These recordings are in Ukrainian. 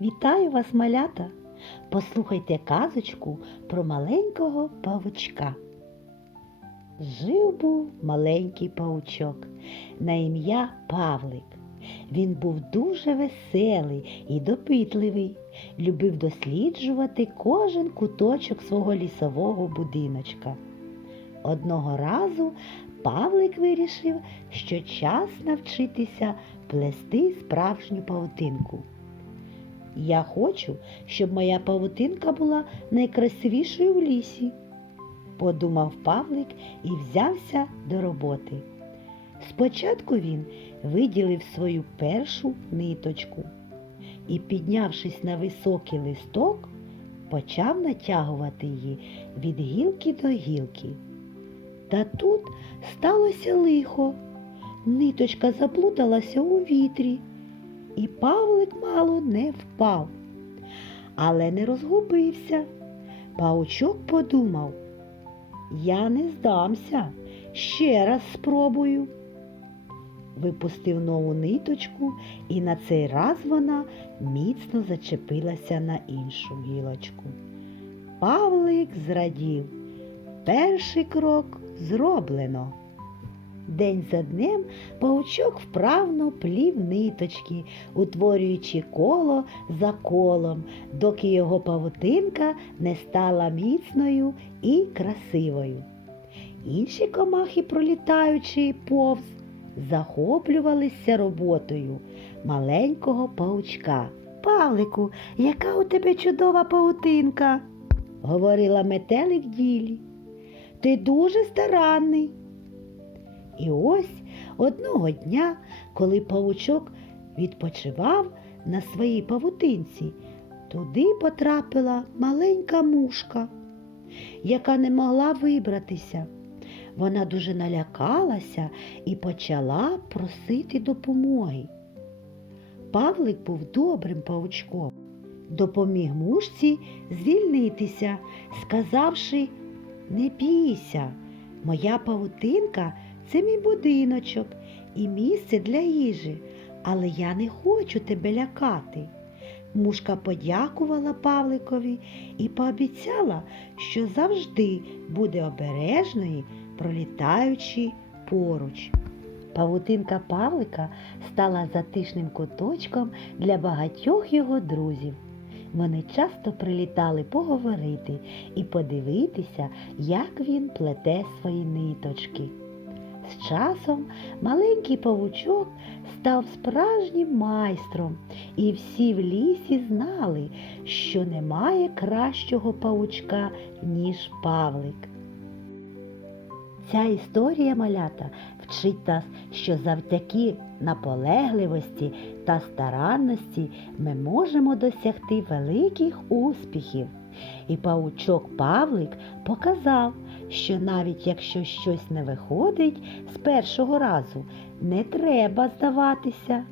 Вітаю вас, малята! Послухайте казочку про маленького павучка. Жив був маленький павучок на ім'я Павлик. Він був дуже веселий і допитливий, любив досліджувати кожен куточок свого лісового будиночка. Одного разу Павлик вирішив, що час навчитися плести справжню павутинку. Я хочу, щоб моя павутинка була найкрасивішою в лісі, подумав Павлик і взявся до роботи. Спочатку він виділив свою першу ниточку і, піднявшись на високий листок, почав натягувати її від гілки до гілки. Та тут сталося лихо. Ниточка заплуталася у вітрі, і Павлик мало не впав, але не розгубився. Паучок подумав, я не здамся, ще раз спробую. Випустив нову ниточку, і на цей раз вона міцно зачепилася на іншу гілочку. Павлик зрадів. Перший крок зроблено. День за днем паучок вправно плів ниточки, утворюючи коло за колом, доки його павутинка не стала міцною і красивою. Інші комахи, пролітаючи повз, захоплювалися роботою маленького паучка. Павлику, яка у тебе чудова паутинка, говорила метелик ділі. Ти дуже старанний. І ось одного дня, коли павучок відпочивав на своїй павутинці, туди потрапила маленька мушка, яка не могла вибратися. Вона дуже налякалася і почала просити допомоги. Павлик був добрим павучком, допоміг мушці звільнитися, сказавши не бійся, моя павутинка це мій будиночок і місце для їжі, але я не хочу тебе лякати. Мушка подякувала Павликові і пообіцяла, що завжди буде обережною, пролітаючи поруч. Павутинка Павлика стала затишним куточком для багатьох його друзів. Вони часто прилітали поговорити і подивитися, як він плете свої ниточки. З часом маленький павучок став справжнім майстром, і всі в лісі знали, що немає кращого павучка, ніж Павлик. Ця історія малята вчить нас, що завдяки наполегливості та старанності ми можемо досягти великих успіхів. І паучок Павлик показав, що навіть якщо щось не виходить з першого разу, не треба здаватися.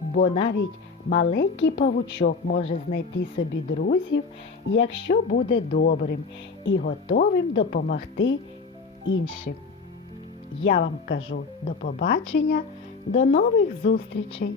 Бо навіть маленький павучок може знайти собі друзів, якщо буде добрим і готовим допомогти іншим. Я вам кажу до побачення, до нових зустрічей!